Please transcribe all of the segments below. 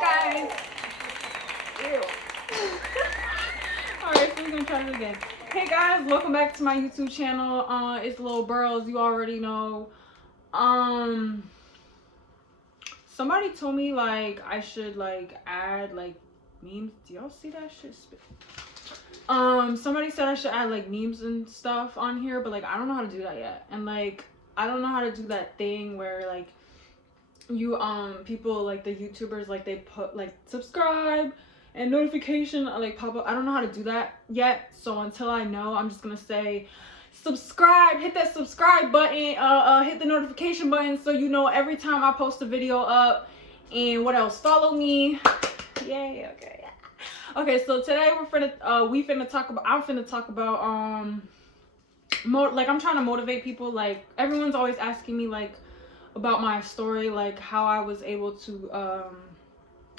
guys. Ew. Alright, so we're gonna try this again. Hey guys, welcome back to my YouTube channel. It's Lil Burls, you already know. Somebody told me like I should like add like memes. Do y'all see that shit? Somebody said I should add like memes and stuff on here, but like I don't know how to do that yet. And like I don't know how to do that thing where like you people like the YouTubers like they put like subscribe and notification like pop up. I don't know how to do that yet, so until I know, I'm just gonna say subscribe, hit that subscribe button, hit the notification button so you know every time I post a video up. And what else? Follow me. Yay. Okay, so today I'm finna talk about like I'm trying to motivate people. Like everyone's always asking me like about my story, like how I was able to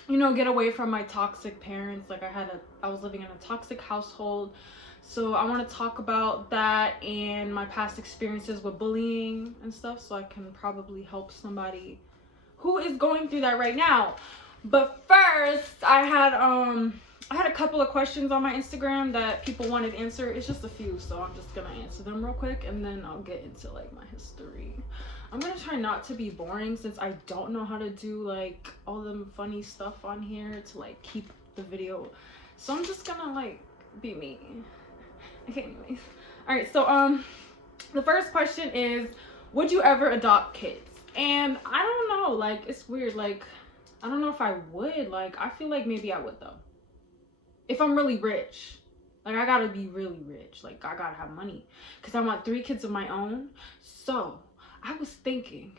you know, get away from my toxic parents. Like I was living in a toxic household, so I want to talk about that and my past experiences with bullying and stuff, so I can probably help somebody who is going through that right now. But first, I had a couple of questions on my Instagram that people wanted answered. It's just a few, so I'm just gonna answer them real quick and then I'll get into like my history. I'm gonna try not to be boring since I don't know how to do like all the funny stuff on here to like keep the video. So I'm just gonna like be me. Okay, anyways. Alright, so the first question is, would you ever adopt kids? And I don't know, like it's weird, like I don't know if I would. Like I feel like maybe I would though. If I'm really rich. Like I gotta be really rich. Like I gotta have money. Cause I want 3 kids of my own. So I was thinking,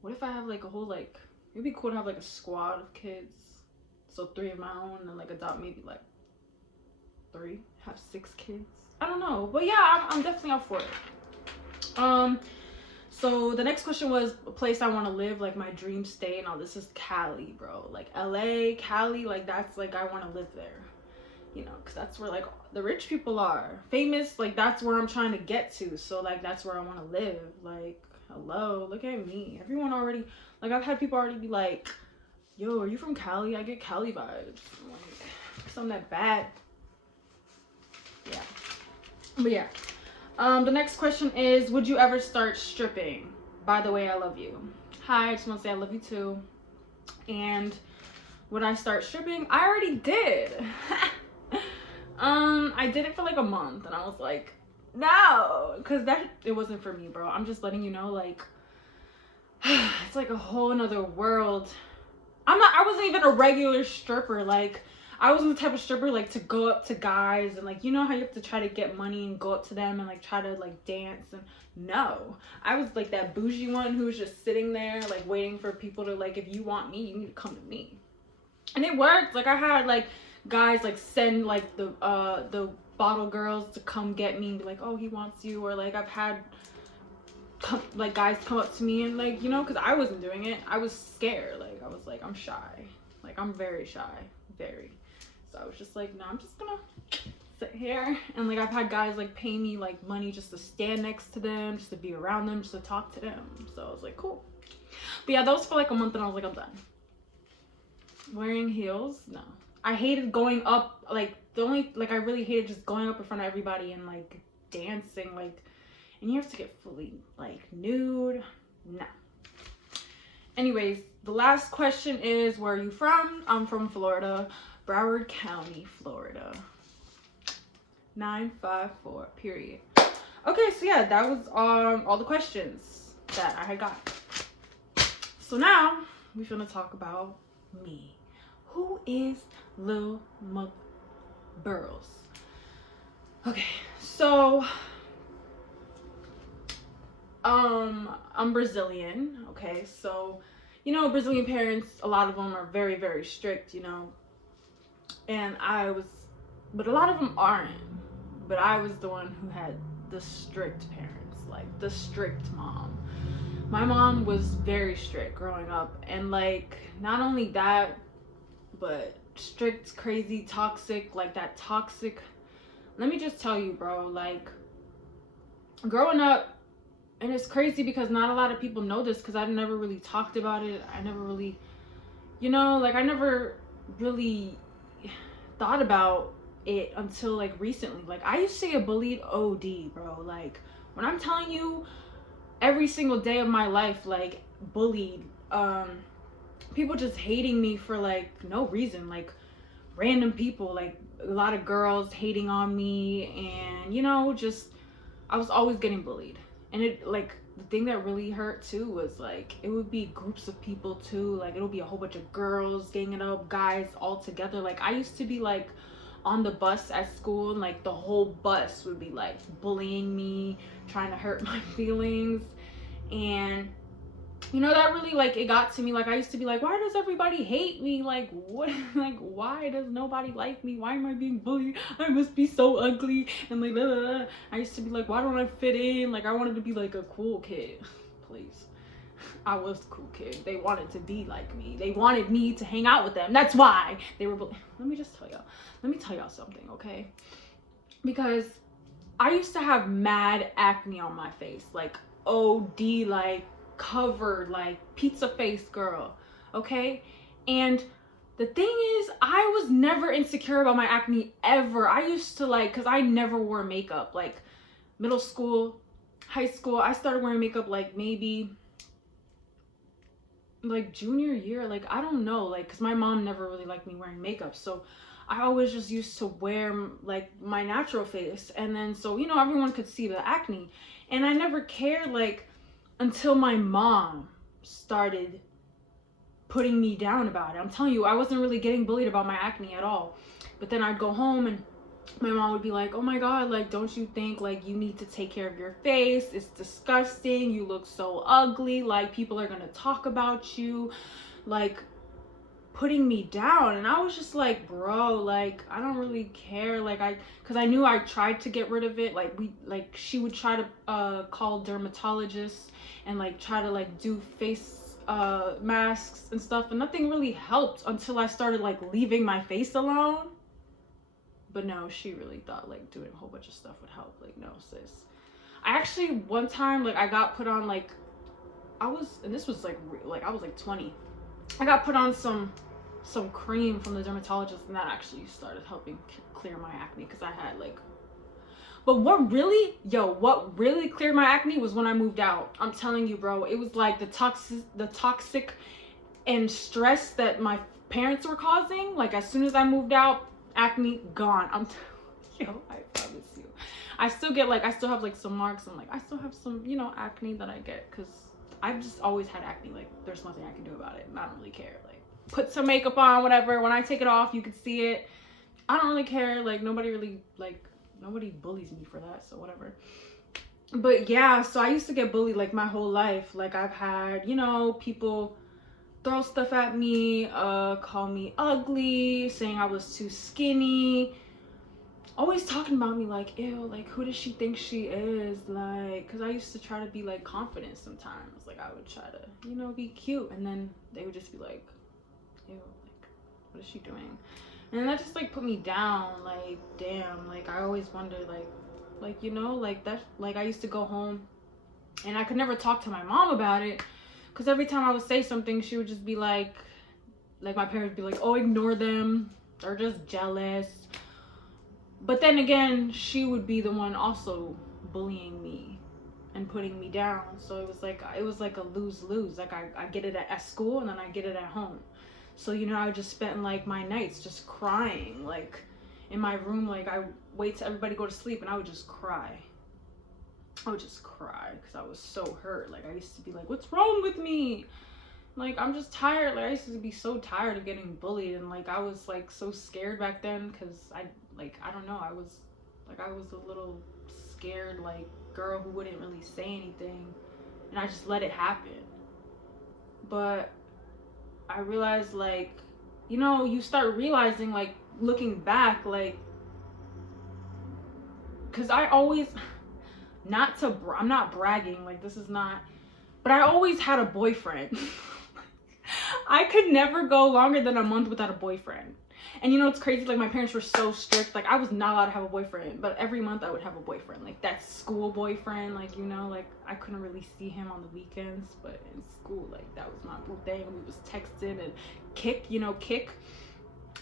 what if I have like a whole like, it'd be cool to have like a squad of kids. So 3 of my own and like adopt maybe like 3, have 6 kids. I don't know. But yeah, I'm definitely up for it. So the next question was a place I want to live, like my dream state. Now this is Cali, bro. Like LA, Cali, like that's like I want to live there. You know, because that's where like the rich people are. Famous, like that's where I'm trying to get to. So like that's where I want to live. Like, hello, look at me. Everyone already, like I've had people already be like, yo, are you from Cali? I get Cali vibes. I'm like, because I'm that bad. Yeah. But yeah. The next question is, would you ever start stripping? By the way, I love you. Hi, I just want to say I love you too. And would I start stripping? I already did. I did it for like a month and I was like, no, because it wasn't for me, bro. I'm just letting you know, like it's like a whole nother world. I wasn't even a regular stripper. Like I wasn't the type of stripper like to go up to guys and like, you know how you have to try to get money and go up to them and like try to like dance. And no, I was like that bougie one who was just sitting there like waiting for people to like, if you want me, you need to come to me. And it worked. Like I had like guys like send like the bottle girls to come get me and be like, oh, he wants you. Or like I've had like guys come up to me and like, you know, because I wasn't doing it, I was scared. Like I was like, I'm shy. Like I'm very shy, very. So I was just like, no, I'm just gonna sit here. And like I've had guys like pay me like money just to stand next to them, just to be around them, just to talk to them. So I was like, cool. But yeah, that was for like a month and I was like, I'm done. Wearing heels? No. I hated going up, like the only, like I really hated just going up in front of everybody and like dancing, like, and you have to get fully like nude. No. Anyways, the last question is, where are you from? I'm from Florida, Broward County, Florida. 954, period. Okay, so yeah, that was all the questions that I had got. So now we're gonna talk about me. Who is Lil Burls? Okay, so I'm Brazilian. Okay, so you know, Brazilian parents, a lot of them are very, very strict, you know, and but a lot of them aren't. But I was the one who had the strict parents, like the strict mom. My mom was very strict growing up, and like not only that, but strict, crazy, toxic, like that toxic. Let me just tell you, bro, like growing up, and it's crazy because not a lot of people know this because I've never really talked about it. I never really you know, like I never really thought about it until like recently. Like I used to get bullied OD, bro. Like when I'm telling you, every single day of my life, like bullied. People just hating me for like no reason, like random people, like a lot of girls hating on me, and you know, just I was always getting bullied. And it like the thing that really hurt too was like it would be groups of people too, like it would be a whole bunch of girls ganging up, guys all together. Like I used to be like on the bus at school, and like the whole bus would be like bullying me, trying to hurt my feelings. And you know, that really like it got to me. Like I used to be like, why does everybody hate me? Like what? Like why does nobody like me? Why am I being bullied? I must be so ugly. And like blah, blah, blah. I used to be like, why don't I fit in? Like I wanted to be like a cool kid. Please, I was a cool kid. They wanted to be like me. They wanted me to hang out with them. That's why they were let me just tell y'all, let me tell y'all something, okay? Because I used to have mad acne on my face, like OD, like covered, like pizza face girl, okay? And the thing is, I was never insecure about my acne ever. I used to like, because I never wore makeup, like middle school, high school. I started wearing makeup like maybe like junior year, like I don't know, like because my mom never really liked me wearing makeup, so I always just used to wear like my natural face. And then so you know, everyone could see the acne, and I never cared like until my mom started putting me down about it. I'm telling you, I wasn't really getting bullied about my acne at all. But then I'd go home and my mom would be like, oh my God, like, don't you think like you need to take care of your face? It's disgusting. You look so ugly. Like people are going to talk about you, like putting me down. And I was just like, bro, like I don't really care. Like because I knew I tried to get rid of it. Like she would try to call dermatologists and like try to like do face masks and stuff, and nothing really helped until I started like leaving my face alone. But no, she really thought like doing a whole bunch of stuff would help. Like no, sis. I actually one time like I got put on like and this was like I was like 20. I got put on some cream from the dermatologist, and that actually started helping clear my acne, because I had like, but what really cleared my acne was when I moved out. I'm telling you, bro, it was like the toxic and stress that my parents were causing. Like as soon as I moved out, acne gone. I promise you. I still have like some marks, and like I still have some, you know, acne that I get because I've just always had acne. Like there's nothing I can do about it, and I don't really care. Like put some makeup on, whatever. When I take it off, you can see it. I don't really care. Like nobody bullies me for that, so whatever. But yeah, so I used to get bullied like my whole life. Like I've had, you know, people throw stuff at me, call me ugly, saying I was too skinny, always talking about me like, ew, like who does she think she is? Like, because I used to try to be like confident sometimes. Like I would try to, you know, be cute, and then they would just be like, ew, like what is she doing? And that just like put me down. Like damn, like I always wonder like you know, like that, like I used to go home and I could never talk to my mom about it, because every time I would say something, she would just be like my parents would be like, oh, ignore them, they're just jealous. But then again, she would be the one also bullying me and putting me down. So it was like a lose-lose. Like I get it at school, and then I get it at home. So, you know, I just spent like my nights just crying, like in my room. Like I wait till everybody go to sleep, and I would just cry. I would just cry because I was so hurt. Like I used to be like, what's wrong with me? Like I'm just tired. Like I used to be so tired of getting bullied, and like I was like so scared back then, because I don't know, I was a little scared like girl who wouldn't really say anything, and I just let it happen. But I realized, like, you know, you start realizing, like, looking back, like, because I always, I'm not bragging, like, this is not, but I always had a boyfriend. I could never go longer than a month without a boyfriend. And you know, it's crazy, like my parents were so strict, like I was not allowed to have a boyfriend, but every month I would have a boyfriend, like that school boyfriend, like, you know, like I couldn't really see him on the weekends, but in school, like that was my boo thing. We was texting and Kick, Kick,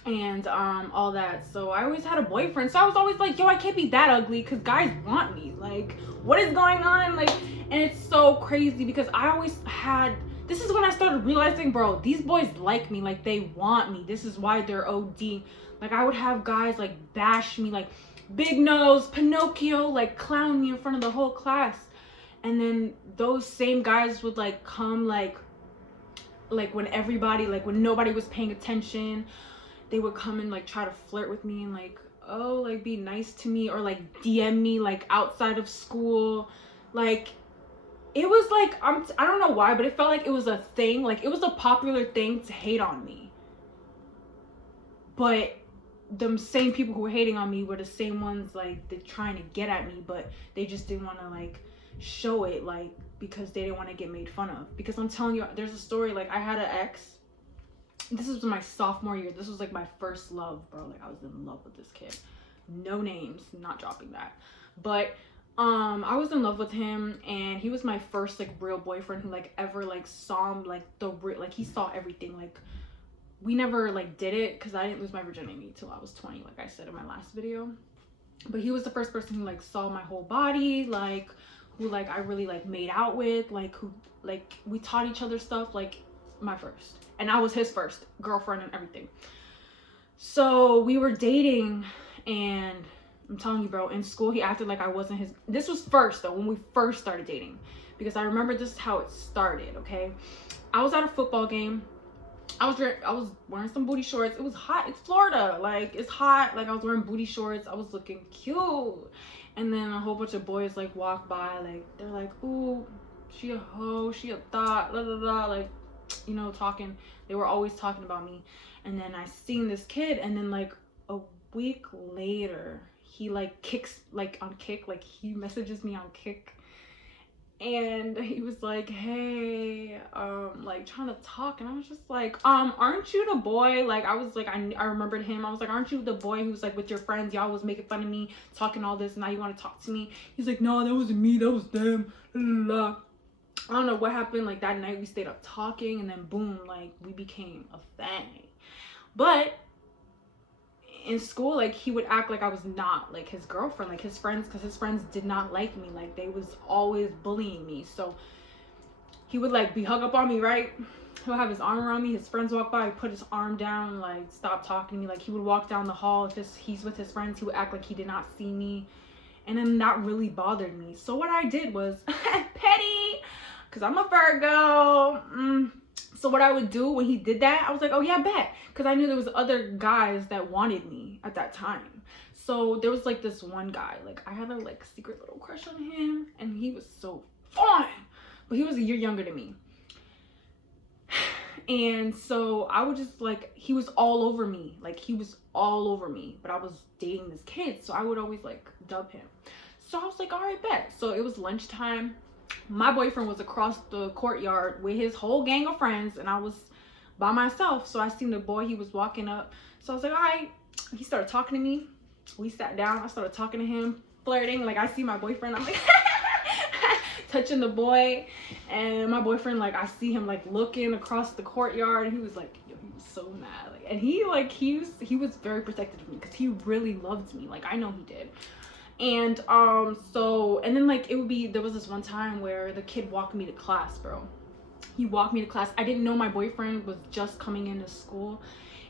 and all that. So I always had a boyfriend, so I was always like, yo, I can't be that ugly because guys want me. Like, what is going on? Like, and it's so crazy because I always had, this is when I started realizing, bro, these boys like me, like they want me. This is why they're OD. Like, I would have guys like bash me, like big nose, Pinocchio, like clown me in front of the whole class. And then those same guys would like come like when everybody, like when nobody was paying attention, they would come and like try to flirt with me and like, oh, like be nice to me, or like DM me like outside of school. Like, it was like, I don't know why, but it felt like it was a thing. Like, it was a popular thing to hate on me. But the same people who were hating on me were the same ones like they're trying to get at me, but they just didn't want to like show it, like, because they didn't want to get made fun of. Because I'm telling you, there's a story, like I had an ex. This was my sophomore year. This was like my first love, bro. Like, I was in love with this kid. No names, not dropping that. But I was in love with him, and he was my first like real boyfriend who like ever like saw him, like like he saw everything. Like, we never like did it because I didn't lose my virginity till I was 20, like I said in my last video. But he was the first person who like saw my whole body, like who like I really like made out with, like who like we taught each other stuff, like my first. And I was his first girlfriend and everything. So we were dating, and I'm telling you, bro, in school he acted like I wasn't his. This was first though, when we first started dating, because I remember this is how it started. Okay, I was at a football game. I was wearing some booty shorts. It was hot. It's Florida. Like, it's hot. Like, I was wearing booty shorts. I was looking cute. And then a whole bunch of boys like walk by. Like, they're like, ooh, she a hoe. She a thought. Blah, blah, blah. Like, you know, talking. They were always talking about me. And then I seen this kid. And then like a week later, he like kicks, like on Kick. Like, he messages me on Kick. And he was like, hey, like trying to talk, and I was just like, aren't you the boy? Like, I was like, I remembered him. I was like, aren't you the boy who was like with your friends? Y'all was making fun of me, talking all this, and now you want to talk to me? He's like, no, that wasn't me, that was them. I don't know what happened. Like, that night we stayed up talking, and then boom, like we became a thing. But in school, like, he would act like I was not like his girlfriend, like his friends, because his friends did not like me. Like, they was always bullying me. So he would like be hug up on me, right? He'll have his arm around me. His friends walk by, put his arm down, like stop talking to me. Like, he would walk down the hall. If he's with his friends, he would act like he did not see me. And then that really bothered me. So what I did was petty, because I'm a Virgo. So what I would do when he did that, I was like, oh yeah, bet. Because I knew there was other guys that wanted me at that time. So there was like this one guy, like I had a like secret little crush on him, and he was so fun. But he was a year younger than me. And so I would just like, he was all over me. Like, he was all over me. But I was dating this kid, so I would always like dub him. So I was like, all right, bet. So it was lunchtime. My boyfriend was across the courtyard with his whole gang of friends, and I was by myself. So I seen the boy, he was walking up. So I was like, all right. He started talking to me. We sat down. I started talking to him, flirting. Like, I see my boyfriend, I'm like touching the boy. And my boyfriend, like, I see him like looking across the courtyard, and he was like, yo, he was so mad. Like, and he was very protective of me because he really loved me. Like, I know he did. And and then like there was this one time where the kid walked me to class, bro. He walked me to class. I didn't know my boyfriend was just coming into school,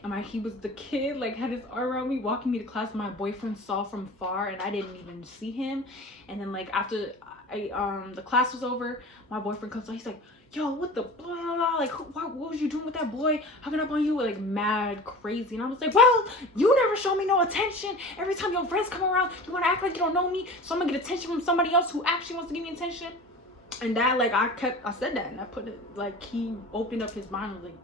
and he was the kid, like, had his arm around me walking me to class. My boyfriend saw from far, and I didn't even see him. And then like after the class was over, my boyfriend comes out. He's like, yo, what the blah, blah, blah. Like, what was you doing with that boy? Hugging up on you? Like, mad crazy. And I was like, well, you never show me no attention. Every time your friends come around, you want to act like you don't know me, so I'm gonna get attention from somebody else who actually wants to give me attention. And that, like, I said that, and I put it, like, he opened up his mind. I was like,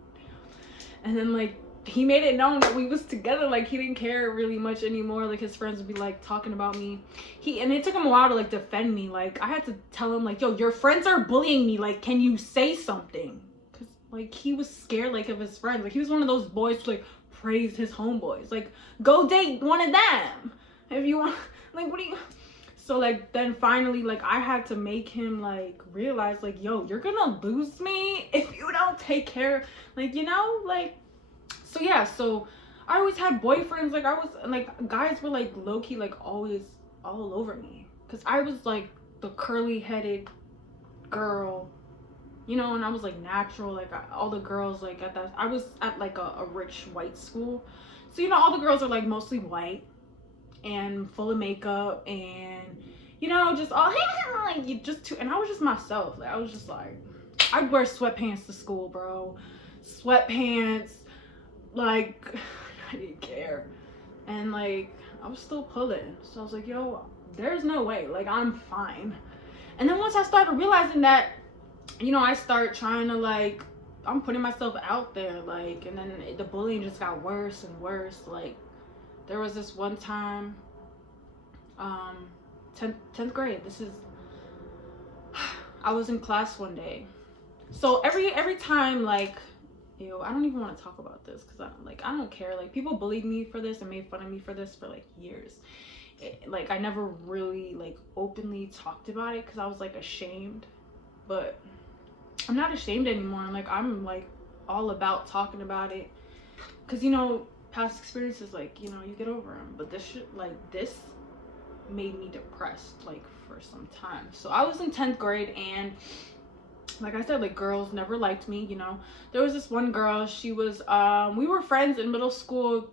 and then like he made it known that we was together. Like, he didn't care really much anymore. Like, his friends would be like talking about me. And it took him a while to like defend me. Like, I had to tell him like, yo, your friends are bullying me. Like, can you say something? Because like he was scared like of his friends. Like, he was one of those boys who like praised his homeboys. Like, go date one of them if you want. Like, what do you? So like then finally, like, I had to make him like realize like, yo, you're gonna lose me if you don't take care, like, you know, like, So yeah, so I always had boyfriends. Like I was like, guys were like low key like always all over me, because I was like the curly headed girl, you know, and I was like natural. Like all the girls like at that, I was at like a rich white school, so you know all the girls are like mostly white and full of makeup and you know just all like you just too. And I was just myself. Like I was just like, I'd wear sweatpants to school, bro. Sweatpants, like I didn't care. And like I was still pulling. So I was like, yo, there's no way. Like I'm fine. And then once I started realizing that, you know, I start trying to like, I'm putting myself out there, like, and then the bullying just got worse and worse. Like there was this one time, 10th grade. This is, I was in class one day. So every time, like, ew, I don't even want to talk about this because I don't care. Like people bullied me for this and made fun of me for this for like years. Like I never really like openly talked about it because I was like ashamed, but I'm not ashamed anymore. Like I'm like all about talking about it because you know past experiences, like, you know, you get over them. But this shit, like this made me depressed like for some time. So I was in 10th grade and like I said, like girls never liked me, you know. There was this one girl, she was we were friends in middle school,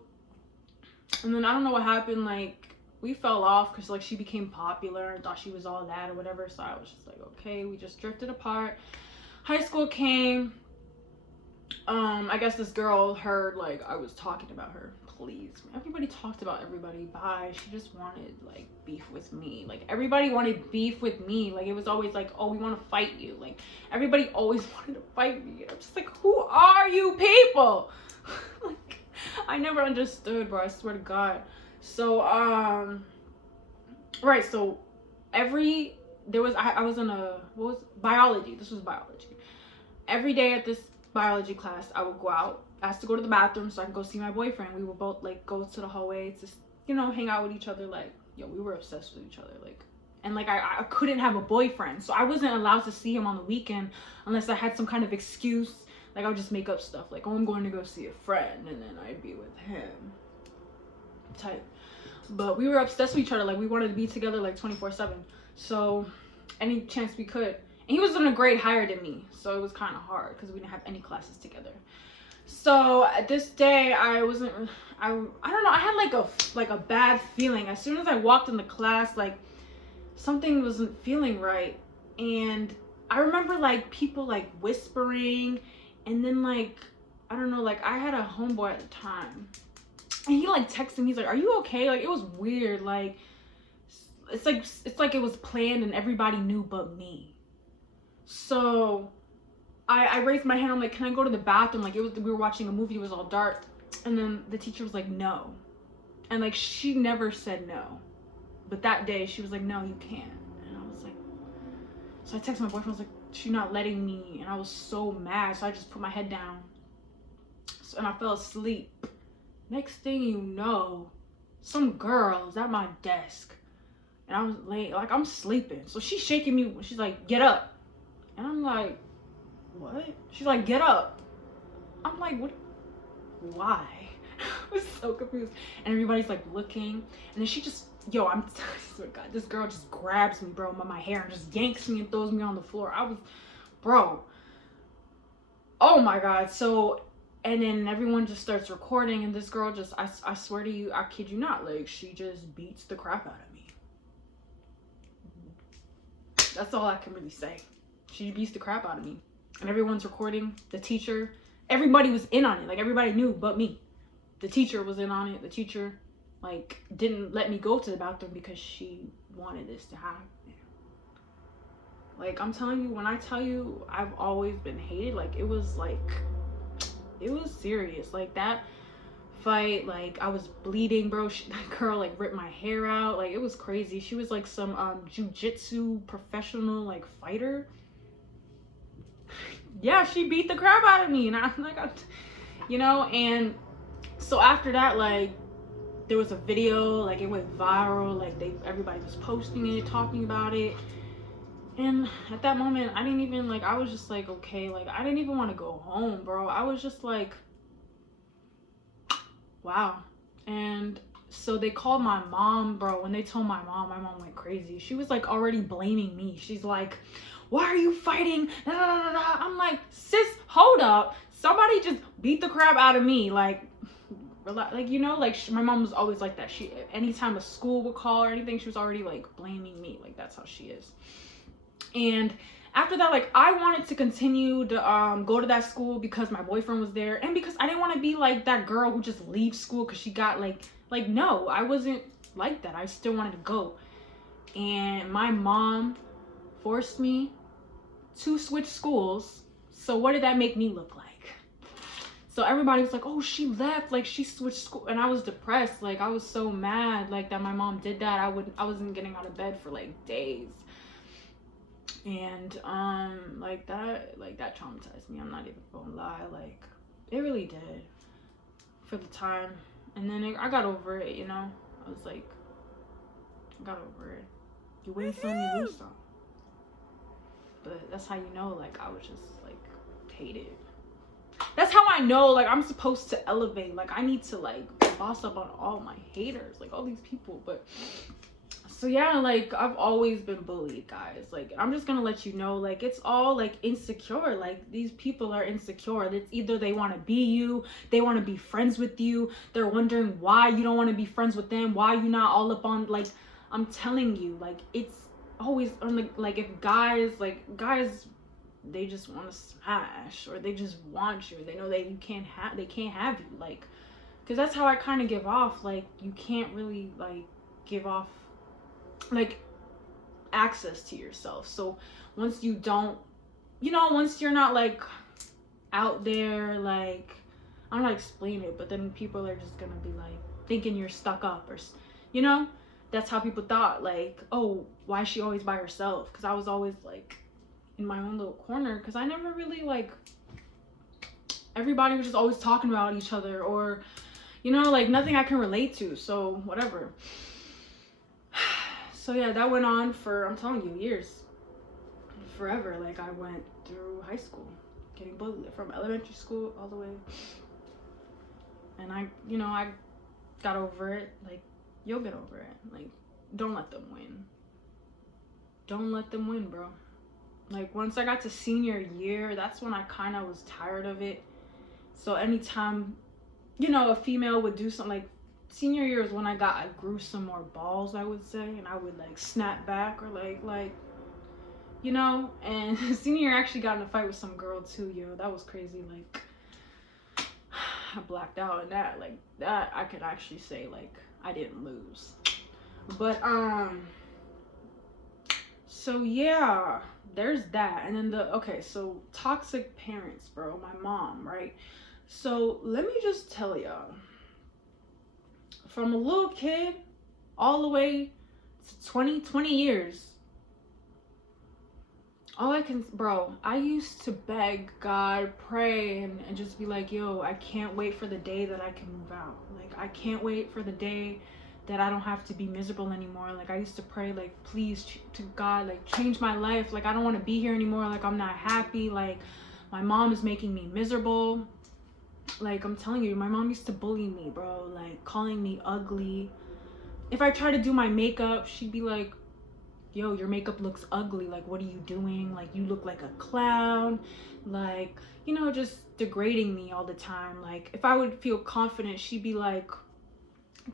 and then I don't know what happened, like we fell off because like she became popular and thought she was all that or whatever. So I was just like, okay, we just drifted apart. High school came. I guess this girl heard like I was talking about her. Please, everybody talked about everybody. Bye. She just wanted like beef with me. Like everybody wanted beef with me. Like it was always like, oh, we want to fight you. Like everybody always wanted to fight me. I'm just like, who are you people? Like I never understood, bro. I swear to God. So right. So I was in a, what was biology. This was biology. Every day at this biology class, I would go out, ask to go to the bathroom so I can go see my boyfriend. We would both like go to the hallway to, you know, hang out with each other. Like, yo, we were obsessed with each other. Like, and like I couldn't have a boyfriend, so I wasn't allowed to see him on the weekend unless I had some kind of excuse. Like I would just make up stuff like, oh, I'm going to go see a friend, and then I'd be with him type. But we were obsessed with each other. Like we wanted to be together like 24/7. So any chance we could. And he was in a grade higher than me, so it was kind of hard because we didn't have any classes together. So this day I don't know, I had like a bad feeling as soon as I walked in the class. Like something wasn't feeling right. And I remember like people like whispering, and then like I don't know, like I had a homeboy at the time and he like texted me, he's like, are you okay? Like it was weird. Like it's like it was planned and everybody knew but me. So I raised my hand. I'm like, can I go to the bathroom? Like we were watching a movie, it was all dark. And then the teacher was like, no. And like she never said no, but that day she was like, no, you can't. And I was like, so I texted my boyfriend, I was like, she's not letting me. And I was so mad, so I just put my head down. And I fell asleep. Next thing you know, some girl's at my desk and I was late, like I'm sleeping. So she's shaking me, she's like, get up. And I'm like, what? She's like, get up. I'm like, what? Why? I was so confused. And everybody's like looking. And then she just, yo, I swear to God, this girl just grabs me, bro, by my hair and just yanks me and throws me on the floor. I was, bro. Oh my God. So, and then everyone just starts recording. And this girl just, I swear to you, I kid you not, like she just beats the crap out of me. That's all I can really say. She beats the crap out of me. And everyone's recording. The teacher, everybody was in on it. Like everybody knew but me. The teacher was in on it. The teacher like didn't let me go to the bathroom because she wanted this to happen. Like I'm telling you, when I tell you I've always been hated, like it was serious. Like that fight, like I was bleeding, bro. That girl like ripped my hair out. Like it was crazy. She was like some jujitsu professional like fighter. Yeah, she beat the crap out of me. And I'm like, you know. And so after that, like there was a video, like it went viral, like everybody was posting it, talking about it. And at that moment I didn't even like, I was just like, okay, like I didn't even want to go home, bro. I was just like, Wow. And so they called my mom, bro. When they told my mom went crazy. She was like already blaming me. She's like, why are you fighting? Da, da, da, da. I'm like, sis, hold up. Somebody just beat the crap out of me. Like, you know, like my mom was always like that. She, anytime a school would call or anything, she was already like blaming me. Like, that's how she is. And after that, like, I wanted to continue to go to that school because my boyfriend was there, and because I didn't want to be like that girl who just leaves school because she got like no, I wasn't like that. I still wanted to go. And my mom forced me to switch schools. So what did that make me look like? So everybody was like, oh, she left, like she switched school. And I was depressed. Like, I was so mad like that my mom did that. I wasn't getting out of bed for like days. And like that traumatized me. I'm not even gonna lie. Like, it really did for the time. And then I got over it, you know. I was like, I got over it. You win some, you lose some. But that's how you know, like, I was just like hated. That's how I know, like, I'm supposed to elevate. Like, I need to like boss up on all my haters, like all these people. But so yeah, like, I've always been bullied, guys. Like, I'm just gonna let you know, like, it's all like insecure. Like, these people are insecure. It's either they want to be you, they want to be friends with you, they're wondering why you don't want to be friends with them, why you not all up on, like, I'm telling you, like, it's always on, like if guys they just want to smash, or they just want you, they know they can't have you, like, because that's how I kind of give off. Like, you can't really like give off like access to yourself. So once you don't, you know, once you're not like out there, like, I don't know how to explain it, but then people are just gonna be like thinking you're stuck up, or, you know, that's how people thought, like, oh, why is she always by herself? Because I was always like in my own little corner, because I never really like, everybody was just always talking about each other, or, you know, like nothing I can relate to. So whatever. So yeah, that went on for, I'm telling you, years, forever. Like, I went through high school getting bullied from elementary school all the way, and I got over it. Like, you'll get over it. Like, don't let them win. Don't let them win, bro. Like, once I got to senior year, that's when I kind of was tired of it. So anytime, you know, a female would do something, like, senior year is when I grew some more balls, I would say, and I would like snap back, or like, you know. And senior year, I actually got in a fight with some girl too, yo. That was crazy. Like, I blacked out, and that I could actually say, like, I didn't lose. But so yeah, there's that. And then so toxic parents, bro. My mom, right? So let me just tell y'all, from a little kid all the way to 20 years, all I can, bro, I used to beg God, pray, and just be like, yo, I can't wait for the day that I can move out. Like, I can't wait for the day that I don't have to be miserable anymore. Like, I used to pray, like, please, to God, like, change my life. Like, I don't want to be here anymore. Like, I'm not happy. Like, my mom is making me miserable. Like, I'm telling you, my mom used to bully me, bro. Like, calling me ugly. If I try to do my makeup, she'd be like, yo, your makeup looks ugly. Like, what are you doing? Like, you look like a clown. Like, you know, just degrading me all the time. Like, if I would feel confident, she'd be like,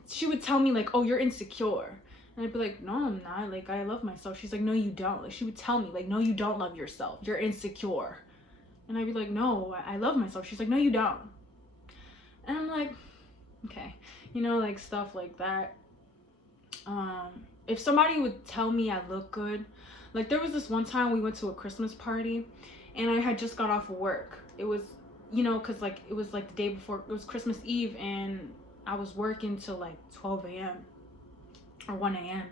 she would tell me, like, oh, you're insecure. And I'd be like, no, I'm not. Like, I love myself. She's like, no, you don't. Like, she would tell me, like, no, you don't love yourself. You're insecure. And I'd be like, no, I love myself. She's like, no, you don't. And I'm like, okay. You know, like, stuff like that. If somebody would tell me I look good, like, there was this one time we went to a Christmas party, and I had just got off of work. It was, you know, because, like, it was, like, the day before, it was Christmas Eve, and I was working till, like, 12 a.m. or 1 a.m.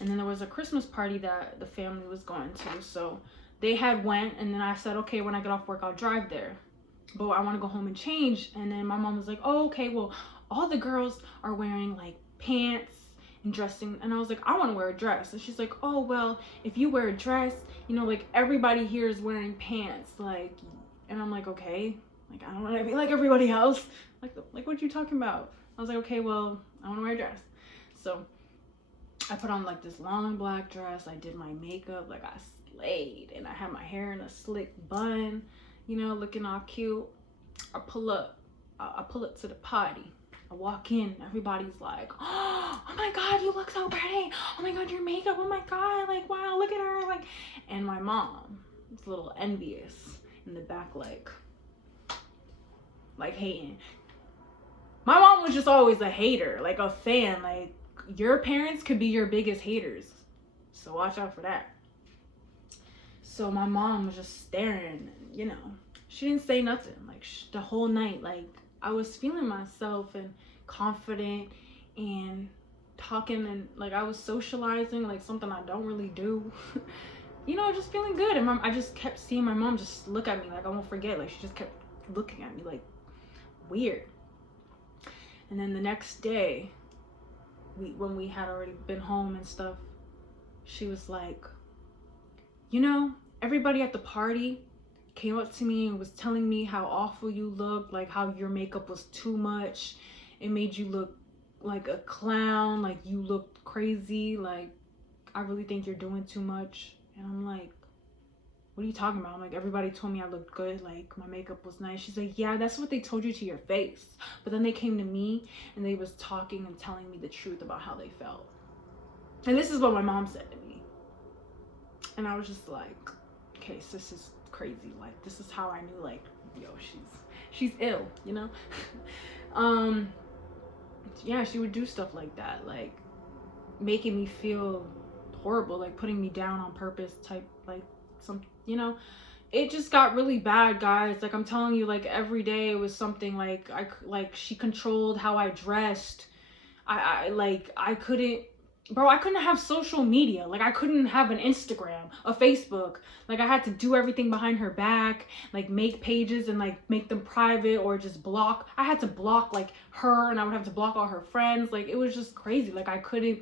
And then there was a Christmas party that the family was going to, so they had went, and then I said, okay, when I get off work, I'll drive there. But I want to go home and change. And then my mom was like, oh, okay, well, all the girls are wearing, like, pants and dressing, and I was like, I want to wear a dress. And she's like, oh, well, if you wear a dress, you know, like, everybody here is wearing pants, like. And I'm like, okay. Like, I don't want to be like everybody else. Like what you talking about? I was like, okay, well, I want to wear a dress. So I put on like this long black dress. I did my makeup, like I slayed, and I had my hair in a slick bun, you know, looking all cute. I pull up to the party. I walk in, everybody's like, oh my God, you look so pretty. Oh my God, your makeup, oh my God, like, wow, look at her. Like, and my mom was a little envious in the back, like hating. My mom was just always a hater, like a fan. Like, your parents could be your biggest haters, so watch out for that. So my mom was just staring, you know, she didn't say nothing, like the whole night. Like, I was feeling myself and confident and talking, and like I was socializing, like something I don't really do. You know, just feeling good. And I just kept seeing my mom just look at me, like I won't forget. Like, she just kept looking at me like weird. And then the next day, when we had already been home and stuff, she was like, you know, everybody at the party came up to me and was telling me how awful you looked, like how your makeup was too much. It made you look like a clown, like you looked crazy, like I really think you're doing too much. And I'm like, what are you talking about? I'm like, everybody told me I looked good, like my makeup was nice. She's like, yeah, that's what they told you to your face. But then they came to me and they was talking and telling me the truth about how they felt. And this is what my mom said to me. And I was just like, okay, so this is crazy. Like, this is how I knew, like, yo, she's ill, you know? Yeah, she would do stuff like that, like making me feel horrible, like putting me down on purpose type, like some, you know. It just got really bad, guys. Like, I'm telling you, like every day it was something. Like, she controlled how I dressed. I couldn't, bro, I couldn't have social media. Like, I couldn't have an Instagram, a Facebook. Like, I had to do everything behind her back, like make pages and like make them private or just block. I had to block like her, and I would have to block all her friends. Like, it was just crazy. Like, I couldn't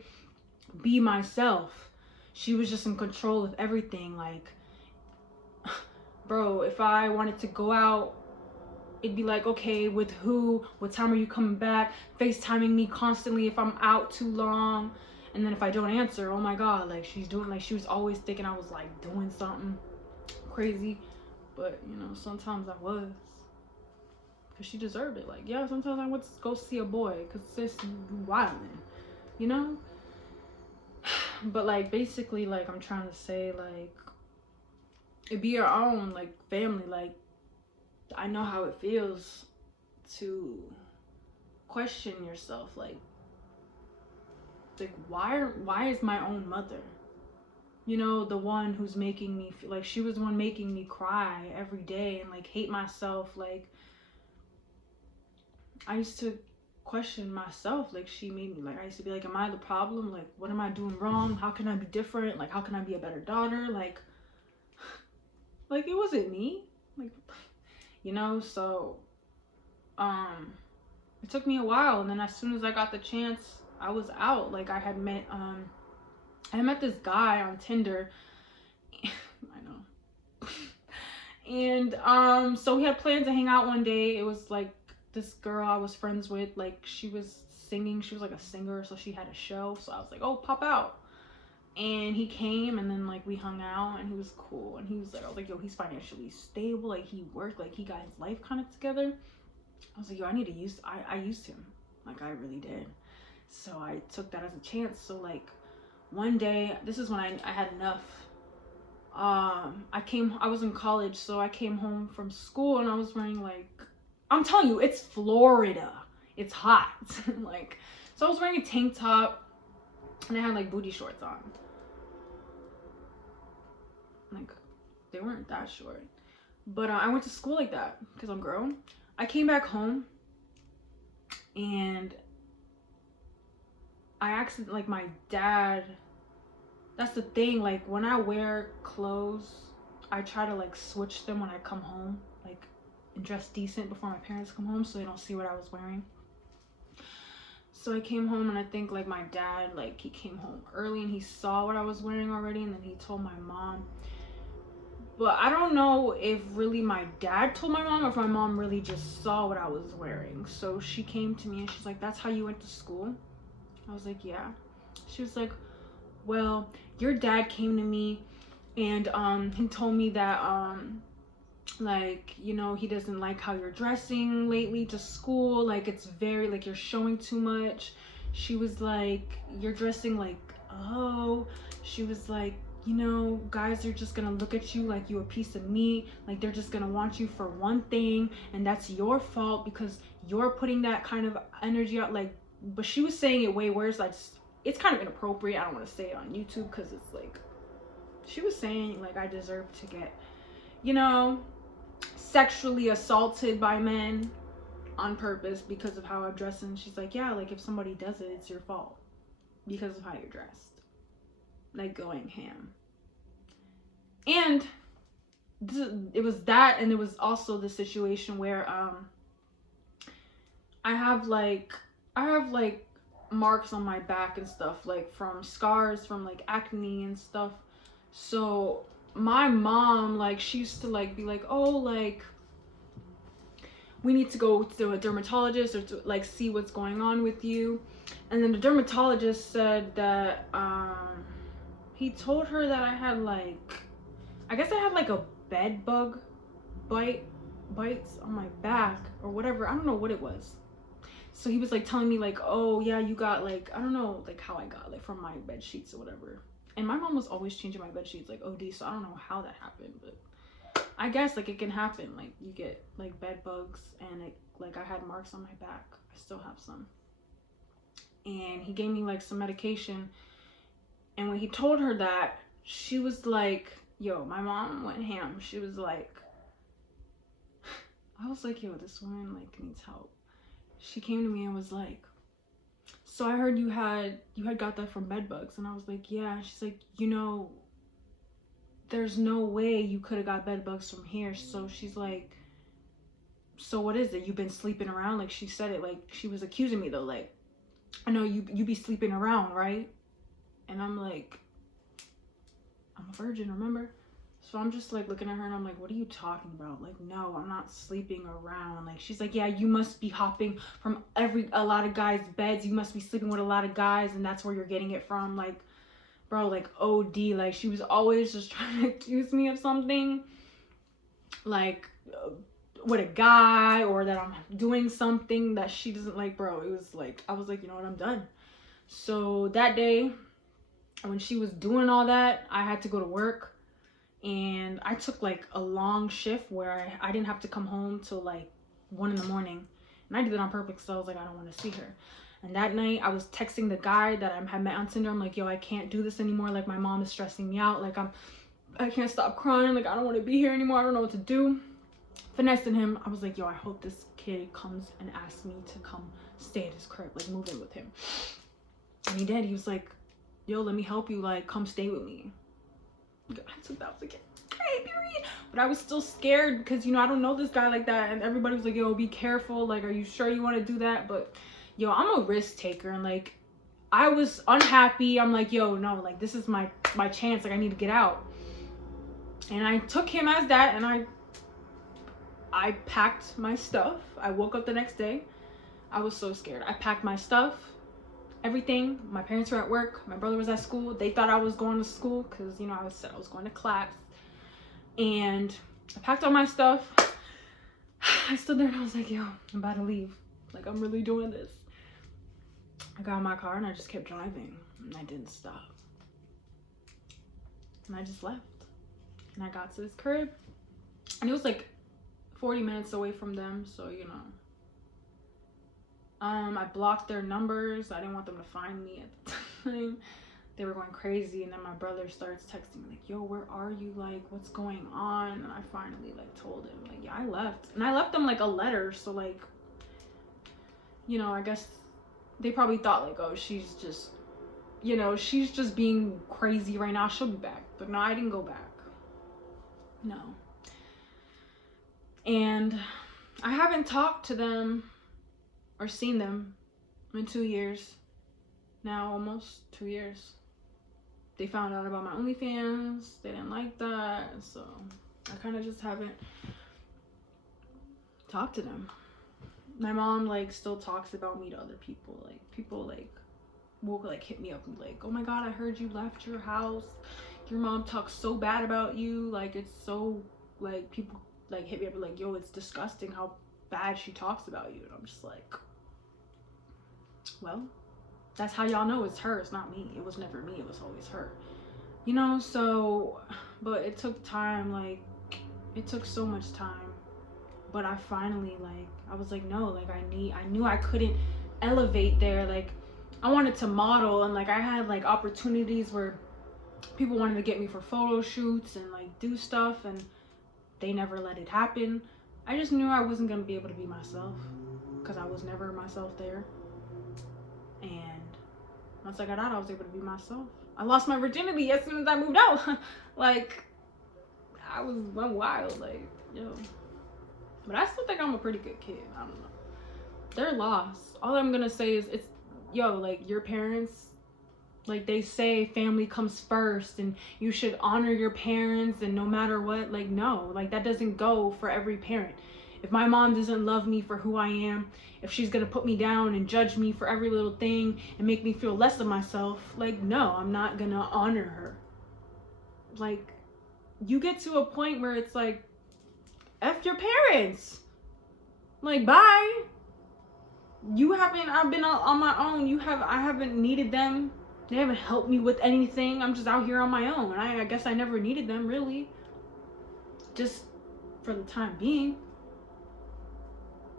be myself. She was just in control of everything. Like, bro, if I wanted to go out, it'd be like, okay, with who? What time are you coming back? FaceTiming me constantly if I'm out too long. And then if I don't answer, oh my God, like she was always thinking I was like doing something crazy. But, you know, sometimes I was. Because she deserved it. Like, yeah, sometimes I went to go see a boy because sis, you wildin', you know? But, like, basically, like, I'm trying to say, like, it be your own, like, family. Like, I know how it feels to question yourself, like why is my own mother, you know, the one who's making me feel like she was the one making me cry every day and like hate myself. Like, I used to question myself. Like, she made me, like, I used to be like, am I the problem? Like, what am I doing wrong? How can I be different? Like, how can I be a better daughter? Like it wasn't me, like, you know. So it took me a while, and then as soon as I got the chance, I was out. Like, I met this guy on Tinder. I know. And so we had planned to hang out one day. It was like this girl I was friends with, like she was singing, she was like a singer, so she had a show. So I was like, oh, pop out. And he came, and then like we hung out, and he was cool, and he was like, I was like, yo, he's financially stable, like he worked, like he got his life kind of together. I was like, yo, I used him. Like, I really did. So I took that as a chance. So like one day, this is when I had enough. I was in college, so I came home from school and I was wearing, like, I'm telling you, it's Florida. It's hot. Like, so I was wearing a tank top and I had like booty shorts on. Like, they weren't that short. But I went to school like that because I'm grown. I came back home and I accidentally, like, my dad, that's the thing, like when I wear clothes, I try to like switch them when I come home, like, and dress decent before my parents come home so they don't see what I was wearing. So I came home, and I think like my dad, like, he came home early and he saw what I was wearing already, and then he told my mom. But I don't know if really my dad told my mom or if my mom really just saw what I was wearing. So she came to me and she's like, that's how you went to school? I was like, yeah. She was like, well, your dad came to me and he told me that like, you know, he doesn't like how you're dressing lately to school. Like, it's very, like, you're showing too much. She was like, you're dressing like, oh. She was like, you know, guys are just gonna look at you like you a piece of meat. Like, they're just gonna want you for one thing, and that's your fault because you're putting that kind of energy out. Like, but she was saying it way worse. Like, it's kind of inappropriate. I don't want to say it on YouTube because it's like, she was saying like I deserve to get, you know, sexually assaulted by men on purpose because of how I'm dressed. And she's like, yeah, like if somebody does it, it's your fault because of how you're dressed. Like, going ham. And it was that, and it was also the situation where I have like marks on my back and stuff, like from scars from like acne and stuff. So my mom, like, she used to like be like, oh, like we need to go to a dermatologist or to like see what's going on with you. And then the dermatologist said that he told her that I had like, I guess I had like a bed bug bites on my back or whatever. I don't know what it was. So he was like telling me like, oh yeah, you got like, I don't know like how I got like from my bed sheets or whatever. And my mom was always changing my bed sheets like OD, so I don't know how that happened, but I guess like it can happen. Like, you get like bed bugs, and it, like, I had marks on my back. I still have some. And he gave me like some medication. And when he told her that, she was like, yo, my mom went ham. She was like, I was like, yo, this woman like needs help. She came to me and was like, so I heard you had got that from bed bugs. And I was like, yeah. She's like, you know, there's no way you could have got bed bugs from here. So she's like, so what is it? You've been sleeping around? Like, she said it like she was accusing me though, like, I know you be sleeping around, right? And I'm like, I'm a virgin, remember? So I'm just like looking at her and I'm like, what are you talking about? Like, no, I'm not sleeping around. Like, she's like, yeah, you must be hopping from a lot of guys' beds. You must be sleeping with a lot of guys, and that's where you're getting it from. Like, bro, like OD. Like, she was always just trying to accuse me of something, like with a guy, or that I'm doing something that she doesn't like. Bro, it was like, I was like, you know what, I'm done. So that day when she was doing all that, I had to go to work. And I took like a long shift where I didn't have to come home till like 1 in the morning. And I did it on purpose, so I was like, I don't want to see her. And that night I was texting the guy that I had met on Tinder. I'm like, yo, I can't do this anymore. Like, my mom is stressing me out. Like, I can't stop crying. Like, I don't want to be here anymore. I don't know what to do. Finessing him. I was like, yo, I hope this kid comes and asks me to come stay at his crib, like move in with him. And he did. He was like, yo, let me help you. Like, come stay with me. I took that. I was like, hey, period. But I was still scared because, you know, I don't know this guy like that. And everybody was like, yo, be careful. Like, are you sure you want to do that? But, yo, I'm a risk taker. And, like, I was unhappy. I'm like, yo, no, like, this is my chance. Like, I need to get out. And I took him as that. And I packed my stuff. I woke up the next day. I was so scared. I packed my stuff. Everything. My parents were at work. My brother was at school. They thought I was going to school because, you know, I said I was going to class. And I packed all my stuff. I stood there and I was like, yo, I'm about to leave. Like, I'm really doing this. I got in my car and I just kept driving. And I didn't stop. And I just left. And I got to this crib. And it was like 40 minutes away from them. So, you know. I blocked their numbers. I didn't want them to find me at the time. They were going crazy. And then my brother starts texting me like, yo, where are you? Like, what's going on? And I finally like told him like, yeah, I left. And I left them like a letter. So like, you know, I guess they probably thought like, oh, she's just, you know, she's just being crazy right now. She'll be back. But no, I didn't go back. No. And I haven't talked to them or seen them in 2 years now, almost 2 years. They found out about my OnlyFans. They didn't like that, so I kind of just haven't talked to them. My mom like still talks about me to other people. Like people like will like hit me up and be like, oh my god, I heard you left your house, your mom talks so bad about you. Like it's so like people like hit me up and like, yo, it's disgusting how bad she talks about you. And I'm just like, well, that's how y'all know it's her, it's not me. It was never me, it was always her, you know. So but it took time, like it took so much time, but I finally like I was like, no, like I knew I couldn't elevate there. Like I wanted to model, and like I had like opportunities where people wanted to get me for photo shoots and like do stuff, and they never let it happen. I just knew I wasn't gonna be able to be myself because I was never myself there. And once I got out, I was able to be myself. I lost my virginity as soon as I moved out. Like I went wild, like yo. But I still think I'm a pretty good kid. I don't know. They're lost. All I'm gonna say is it's yo, like your parents, like they say family comes first and you should honor your parents and no matter what. Like no, like that doesn't go for every parent. If my mom doesn't love me for who I am, if she's gonna put me down and judge me for every little thing and make me feel less of myself, like no, I'm not gonna honor her. Like you get to a point where it's like, F your parents. Like bye. I've been on my own. I haven't needed them. They haven't helped me with anything. I'm just out here on my own. I guess I never needed them really. Just for the time being.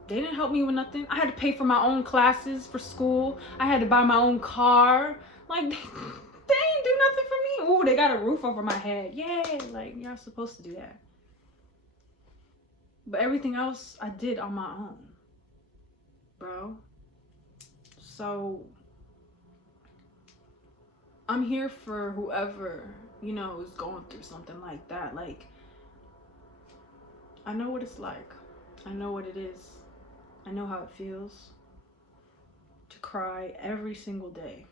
They didn't help me with nothing. I had to pay for my own classes for school. I had to buy my own car. Like they ain't do nothing for me. Ooh, they got a roof over my head. Yay. Like you're not supposed to do that. But everything else I did on my own, bro. So I'm here for whoever, you know, is going through something like that. Like I know what it's like. I know what it is. I know how it feels to cry every single day.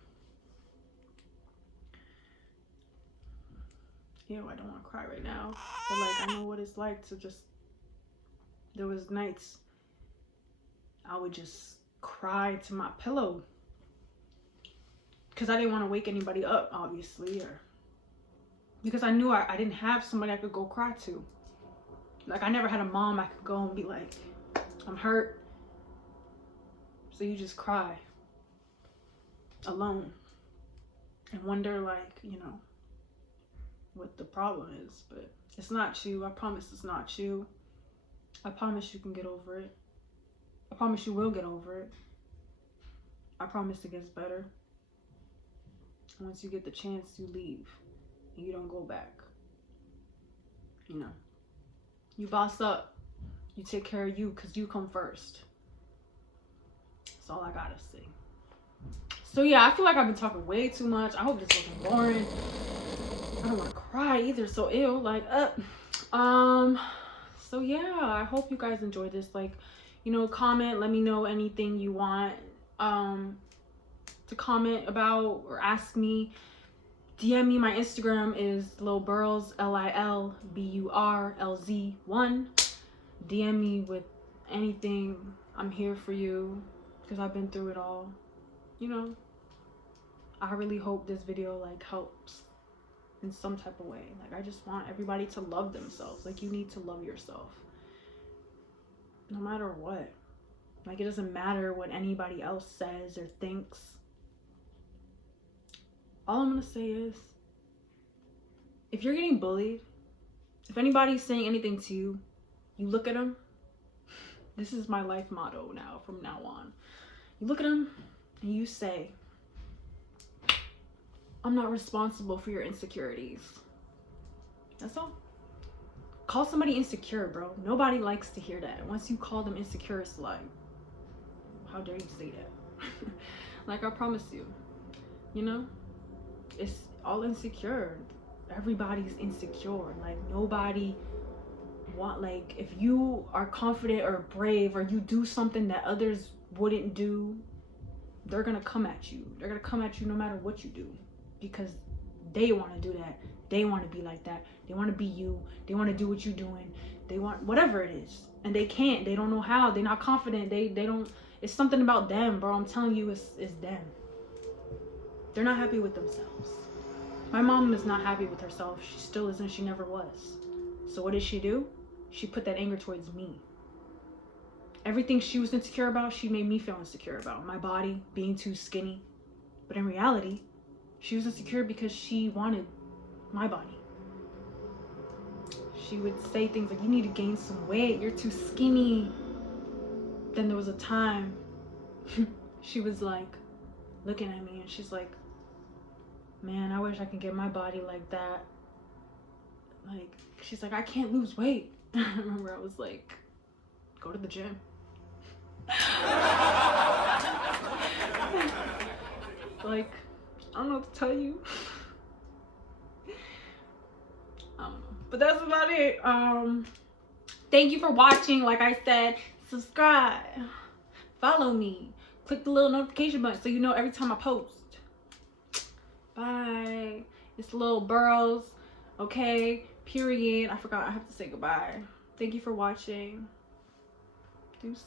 Ew, I don't want to cry right now. But like I know what it's like to just, there was nights I would just cry to my pillow because I didn't want to wake anybody up, obviously, or because I knew I didn't have somebody I could go cry to. Like I never had a mom I could go and be like, I'm hurt. So you just cry alone and wonder like, you know, what the problem is. But it's not you. I promise it's not you. I promise you can get over it. I promise you will get over it. I promise it gets better. And once you get the chance, you leave and you don't go back. You know, you boss up. You take care of you because you come first. That's all I gotta say. So yeah, I feel like I've been talking way too much. I hope this wasn't boring. I don't want to cry either, so ew. Like, so yeah, I hope you guys enjoyed this. Like, you know, comment, let me know anything you want to comment about or ask me. DM me. My Instagram is lilburlz, LILBURLZ1. DM me with anything. I'm here for you because I've been through it all. You know, I really hope this video like helps in some type of way. Like I just want everybody to love themselves. Like you need to love yourself no matter what. Like it doesn't matter what anybody else says or thinks. All I'm gonna say is, if you're getting bullied, if anybody's saying anything to you, you look at them. This is my life motto now, from now on. You look at them and you say, I'm not responsible for your insecurities. That's all. Call somebody insecure, bro. Nobody likes to hear that. Once you call them insecure, it's like, how dare you say that? Like, I promise you, you know, it's all insecure. Everybody's insecure. Like, nobody like, if you are confident or brave or you do something that others wouldn't do, they're gonna come at you. They're gonna come at you no matter what you do, because They want to do that. They want to be like that. They want to be you. They want to do what you're doing. They want whatever it is. And they can't. They don't know how. They're not confident. They don't. It's something about them, bro. I'm telling you, it's them. They're not happy with themselves. My mom is not happy with herself. She still isn't. She never was. So what did she do? She put that anger towards me. Everything she was insecure about, she made me feel insecure about. My body, being too skinny. But in reality, she was insecure because she wanted my body. She would say things like, you need to gain some weight. You're too skinny. Then there was a time she was like looking at me and she's like, man, I wish I could get my body like that. Like, she's like, I can't lose weight. I remember I was like, go to the gym. Like, I don't know what to tell you. But that's about it. Thank you for watching. Like I said, subscribe, follow me, click the little notification button so you know every time I post. Bye. It's Lil Burrows. Okay, period. I forgot I have to say goodbye. Thank you for watching. Deuces.